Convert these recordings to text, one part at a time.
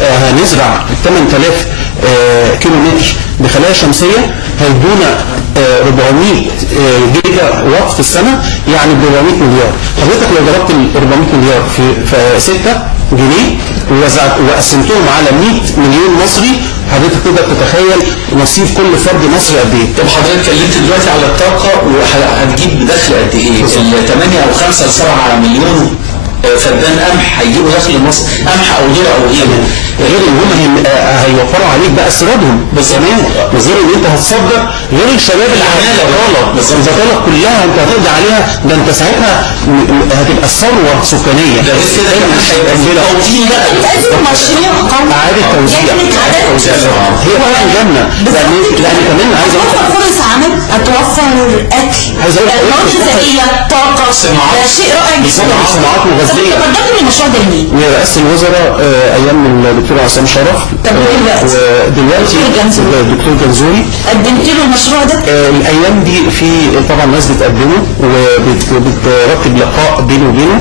هنزرع 8000 كيلو متر بخلايا شمسيه هيدونا 400 جيجا وات في السنه، يعني ب 400 مليار. حضرتك لو ضربت ال 400 مليار في 6 جنيه وقسمتهم على 100 مليون مصري، حضرتك تقدر تتخيل نصيب كل فرد مصري قد ايه. طب حضرتك اتكلمت دلوقتي على الطاقه وهتجيب دخل قد ايه؟ ال 8 او 5 ل 7 مليون فدان قمح هيجيبوا دخل لمصر، قمح او ذره او غيره، غير ان هم هيوفروا عليك بقى استيرادهم كمان، غير ان انت هتصدر، غير الشباب العماله البطاله كلها انت هتقضي عليها. ده انت ساعتها هتبقى الثروه سكانيه. ده غير كده هيبقى توطين بقى، مشروع قومي اعاده توزيع. هي فعلا جنه، لان كمان عايز توفر فرص عمل، هتوفر اكل، عايز اقول مواد غذائيه، طاقه، ده شيء رائع جدا. صناعات مغذيه. تقدم المشروع ده لمين؟ رئاسه الوزراء ايام الدكتور عصام شرف، ودلوقتي الدكتور جنزوري قدمت له المشروع ده. الايام دي في طبعا ناس بتقدمه وبترتب لقاء بينه وبينه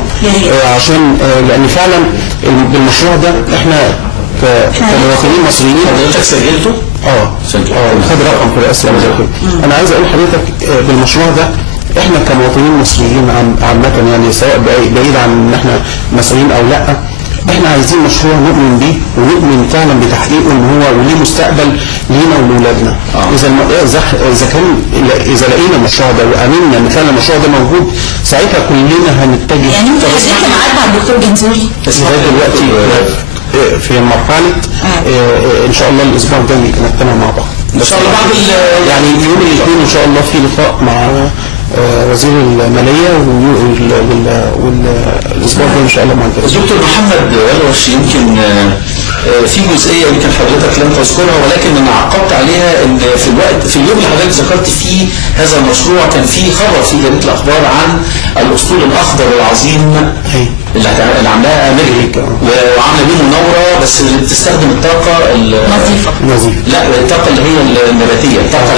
عشان لان فعلا بالمشروع ده احنا كمواطنين مصريين. حضرتك سجلته؟ خد رقم في رئاسه الوزراء. انا عايز اقول لحضرتك بالمشروع ده احنا كمواطنين مصريين عامه، يعني سواء بعيد عن ان احنا مسؤولين او لا، احنا عايزين مشروع نؤمن بيه ونؤمن فعلا بتحقيقه ان هو وليه مستقبل لينا ولولادنا. اذا لقينا المشروع ده وامنا ان فعلا المشروع ده موجود، ساعتها كلنا هنتجه. يعني انت حضرتك معاك مع الدكتور جنزوري لغايه دلوقتي في مرحله ان شاء الله الاسبوع الجاي نجتمع مع بعض ان شاء الله بعد يعني يوم الاثنين ان شاء الله في لقاء مع وزير الماليه والاسبوع الجاي ان شاء الله مع الدكتور محمد ولوش. يمكن في جزئيه يمكن حضرتك لم تذكرها، ولكن انا عقبت عليها ان في اليوم اللي حضرتك ذكرت فيه هذا المشروع كان في خبر في جريده الاخبار عن الاسطول الاخضر العظيم اللي عاملاها امريكا وعامله بيه منوره، بس اللي بتستخدم الطاقه نظيفه. لا، الطاقه اللي هي النباتيه، الطاقه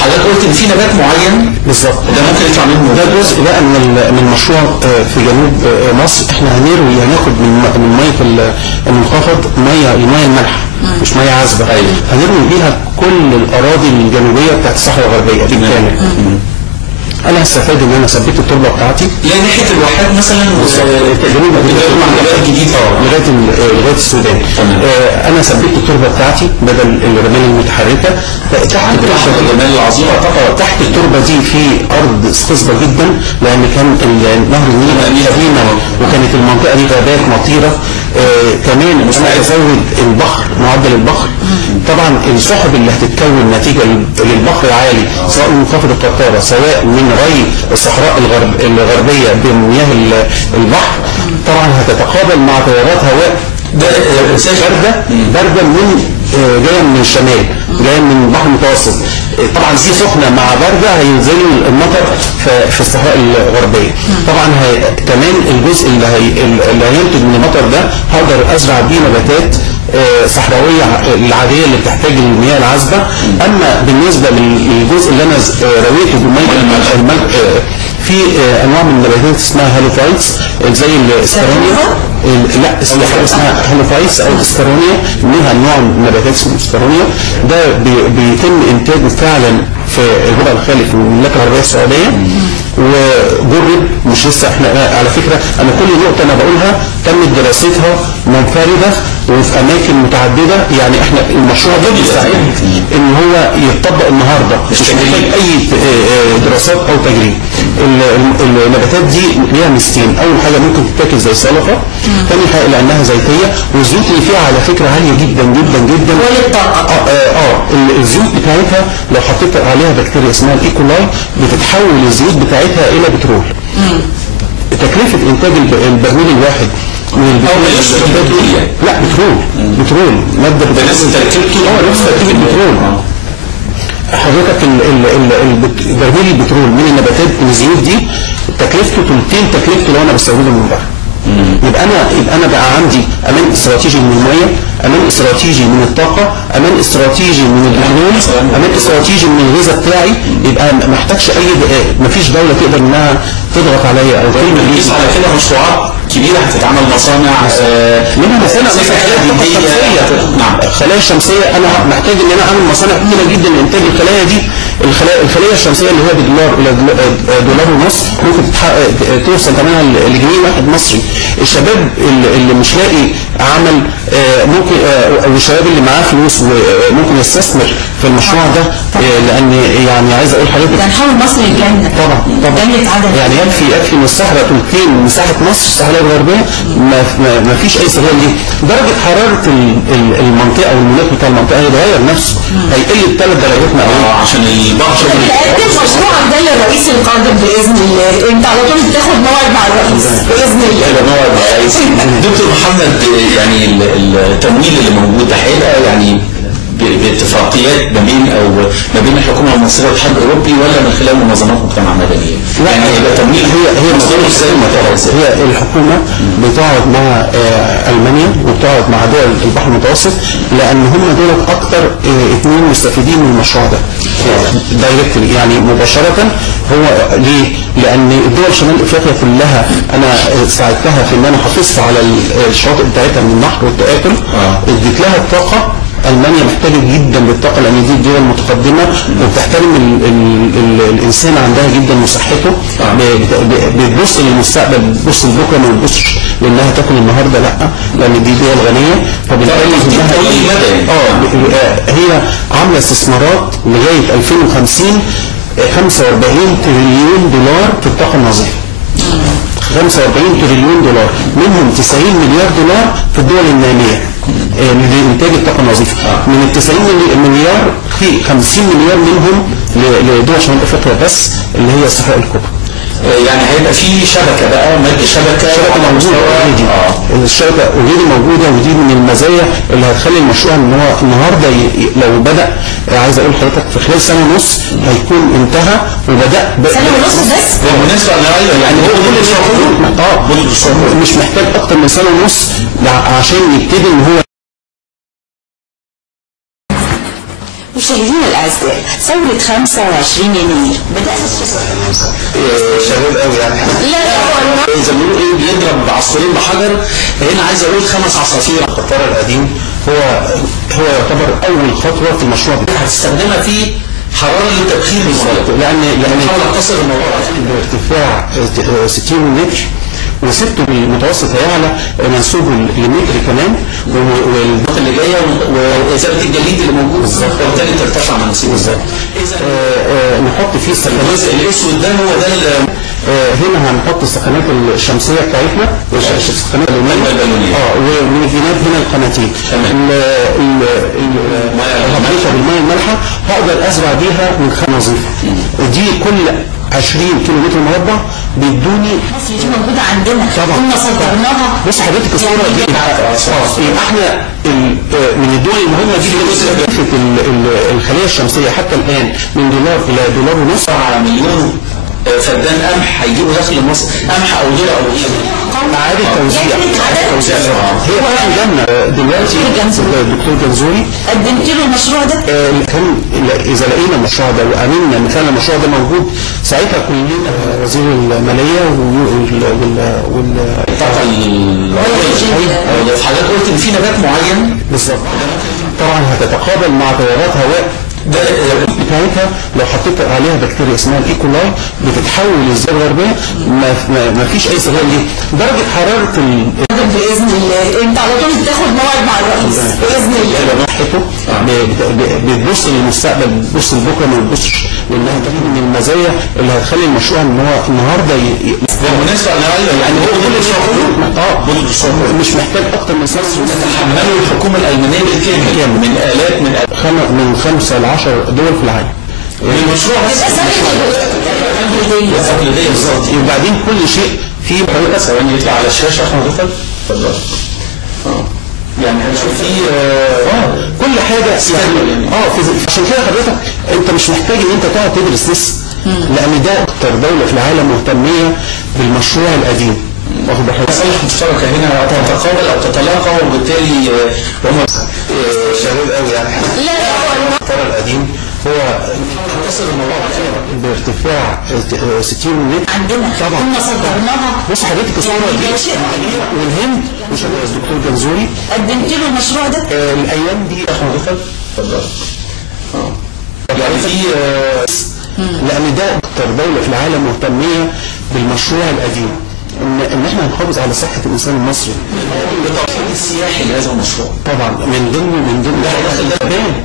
حضرتك قلت ان في نبات معين بالظبط ده ممكن يطلع منه. ده جزء بقى من مشروع في جنوب مصر. احنا هناخد من ميه المنخفض الميه المالحه، مش ميه عذبه. هنروي بيها كل الاراضي الجنوبيه بتاعت الصحراء الغربيه دي بالكامل. انا هستفاد ان انا ثبت التربه بتاعتي ناحيه الواحات مثلا جديد لغايه السودان. انا ثبت التربه بتاعتي بدل الرمال المتحركه تحت الرمال العظيمه. تحت التربه دي في ارض خصبه جدا، لان كان نهر النيل قديمه وكانت المنطقه دي غابات مطيره. كمان انا ازود البخر، معدل البخر. طبعا السحب اللي هتتكون نتيجه للبخر العالي، سواء من منخفض القطاره سواء من ري الصحراء الغربيه بمياه البحر، طبعا هتتقابل مع تيارات هواء بارده من جايه من الشمال، جايه من البحر المتوسط. طبعا دي سخنه مع بارده هينزل المطر في الصحراء الغربيه. طبعا كمان الجزء اللي هينتج من المطر ده هقدر ازرع بيه نباتات صحراويه العاديه اللي بتحتاج المياه العذبه. اما بالنسبه للجزء اللي انا رويته بالميه الملح، في انواع من النباتات اسمها هالوفايتس زي الاسكارونيا. لا، اسمها هالوفايتس او اسكارونيا، منها نوع من النباتات اسمه اسكارونيا. ده بيتم انتاجه فعلا في الربع الخالي في المملكه العربيه السعوديه، وجرب مش لسه. احنا على فكره انا كل نقطه انا بقولها تمت دراستها منفرده وفي اماكن متعدده. يعني احنا المشروع ده بيساعد ان هو يتطبق النهارده، مش محتاج اي دراسات او تجريب. النباتات دي ليها ميزتين. اول حاجه ممكن تتاكل زي سلطه، ثاني حاجه لانها زيتيه، والزيوت اللي فيها على فكره عاليه جدا جدا جدا. الزيوت بتاعتها لو حطيت عليها بكتيريا اسمها الايكولاي بتتحول الزيوت بتاعتها الى بترول. تكلفه انتاج البرميل الواحد لا بترول ماده نفس تركيبته. نفس تركيبه البترول. حضرتك برميل البترول من النباتات من الزيوت دي تكلفته ثلثين تكلفته لو انا بستورده من بره. يبقى انا بقى عندي امان استراتيجي من الميه، امان استراتيجي من الطاقه، امان استراتيجي من البترول، امان استراتيجي من الغذاء بتاعي. يبقى ما احتاجش مفيش دوله تقدر انها تضغط عليا او على كده مشروعات كبيره هتتعمل، مصانع منها انا مثلا الخلايا الشمسيه انا محتاج ان انا اعمل مصانع كبيره جدا لانتاج الخلايا دي. الخلايا الشمسيه اللي هي بدولار الى دولار ونص ممكن توصل ثمنها لجنيه واحد مصري. الشباب اللي مش لاقي عمل ممكن، او الشباب اللي معاه فلوس وممكن يستثمر في المشروع ده، لان يعني عايز اقول لحضرتك ده نحول مصر للجنه. طبعا جنه عدن. يعني يكفي ان الصحراء تلتين من مساحه مصر الصحراء الغربيه ما فيش اي استغلال ليه. درجه حراره المنطقه او المناخ بتاع المنطقه هيتغير نفسه، هيقل ب3 درجات مئويه عشان البحر. بتقدم مشروعك ده للرئيس القادم باذن الله، انت على طول بتاخد موعد مع الرئيس باذن الله. موعد مع الرئيس. دكتور محمد، يعني التمويل اللي موجود ده هيبقى يعني باتفاقيات ما بين الحكومه المصريه والاتحاد الاوروبي، ولا من خلال منظمات مجتمع مدنيه؟ يعني هيبقى تمويل هي مصدره ازاي؟ هي الحكومه بتقعد مع المانيا وبتقعد مع دول البحر المتوسط، لان هم دول اكثر اثنين مستفيدين من المشروع ده دايركتلي، يعني مباشره. هو ليه؟ لان الدول شمال افريقيا كلها انا ساعدتها في ان انا حافظت على الشواطئ بتاعتها من النهر والتآكل، اديت لها الطاقه. ألمانيا محتاجة جدا للطاقة لأن دي الدول المتقدمة وبتحترم الإنسان عندها جدا وصحته، بتبص للمستقبل، بتبص لبكرة، ما بتبصش لأنها تاكل النهارده، لا، لأن دي دول غنية. فبالتالي هي عاملة استثمارات لغاية 2050 45 تريليون دولار في الطاقة النظيفة. 45 تريليون دولار، منهم 90 مليار دولار في الدول النامية لإنتاج الطاقة النظيفة. من ال 90 مليار في 50 مليار منهم لدول شمال افريقيا بس، اللي هي الصحراء الكبرى. يعني هيبقى في شبكه بقى، شبكه موجوده اوريدي. الشبكه اوريدي موجوده، ودي من المزايا اللي هتخلي المشروع ان هو النهارده لو بدا، عايز اقول لحضرتك في خلال سنه ونص هيكون انتهى وبدا. سنه ونص بس؟ بالنسبه يعني هو مش محتاج اكتر من سنه ونص عشان يبتدي ان هو. مشاهدينا الاعزاء، ثوره 25 يناير بدات شباب قوي يعني. لا زي ما بيقولوا ايه، بيضرب عصفورين بحجر. هنا عايز اقول 5 عصافير. القطار القديم هو يعتبر اول خطوه في المشروع ده. هتستخدمها في حراره لتبخير الميه، لان حاول اختصر الموضوع بارتفاع 60 متر، وسبته بالمتوسط هيعلى منسوبه لمتر كمان، والنقطه اللي جايه وازاله الجليد اللي موجود بالظبط، وبالتالي ترتفع منسوبه بالظبط. نحط فيه الجزء الاسود ده هو ده هنا هنحط السخانات الشمسيه بتاعتنا، السخانات البالونيه، ومن الجناب هنا القناتين الهضيفه بالميه المالحه، هقدر ازرع بيها من خام نظيفه. دي كل 20 كيلو متر مربع بيدوني. مصر دي موجوده عندنا طبعا، كنا صدرناها. بص حضرتك الصوره دي يبقى احنا من الدول المهمه دي فكره الخليه الشمسيه حتى الان من دولار الى دولار ونص على مليون فدان قمح هيجيبوا داخل مصر، قمح او ذره او غيره. اعاده توزيع. هي فعلا جنه دلوقتي. الدكتور جنزوري قدمت له المشروع ده. اذا لقينا المشروع ده وامنا ان فعلا المشروع ده موجود، ساعتها كلنا وزير الماليه والطاقه حضرتك قلت ان في نبات معين بالظبط، طبعا هتتقابل مع تيارات هواء بتاعتها. لو حطيت عليها بكتيريا اسمها الايكولاي بتتحول للزيادة الغربية، ما فيش اي سبب ليه. درجة حرارة باذن الله انت على طول بتاخد موعد مع الرئيس باذن الله. بتبص للمستقبل، بتبص لبكره، ما بتبصش لانها دي من المزايا اللي هتخلي المشروع ان هو النهارده بالنسبه يعني هو مش محتاج اكتر من سنه تتحمله الحكومه الالمانيه بالكامل من آلاف من 5 ل 10 دول في العالم. المشروع تقليديه بالظبط. وبعدين كل شيء في حضرتك ثواني يطلع على الشاشه حضرتك اتفضل. يعني هنشوف فيه كل حاجه يعني عشان كده حضرتك انت مش محتاج ان انت تقعد تدرس لسه، لان ده اكتر دوله في العالم مهتميه بالمشروع القديم. واخد بالك؟ مصالح مشتركه هنا تتقابل او تتلاقى، وبالتالي هم شباب قوي يعني. لا القطار القديم هو بارتفاع 60 متر عندنا طبعا كنا صدرناها. بص حضرتك الصوره دي والهند مش الدكتور جنزوري قدمت له المشروع ده. الايام دي حضرتك اتفضل. يعني في لان ده اكتر دوله في العالم مهتميه بالمشروع القديم، ان احنا نحافظ على صحه الانسان المصري. السياحي لهذا المشروع طبعا من ضمن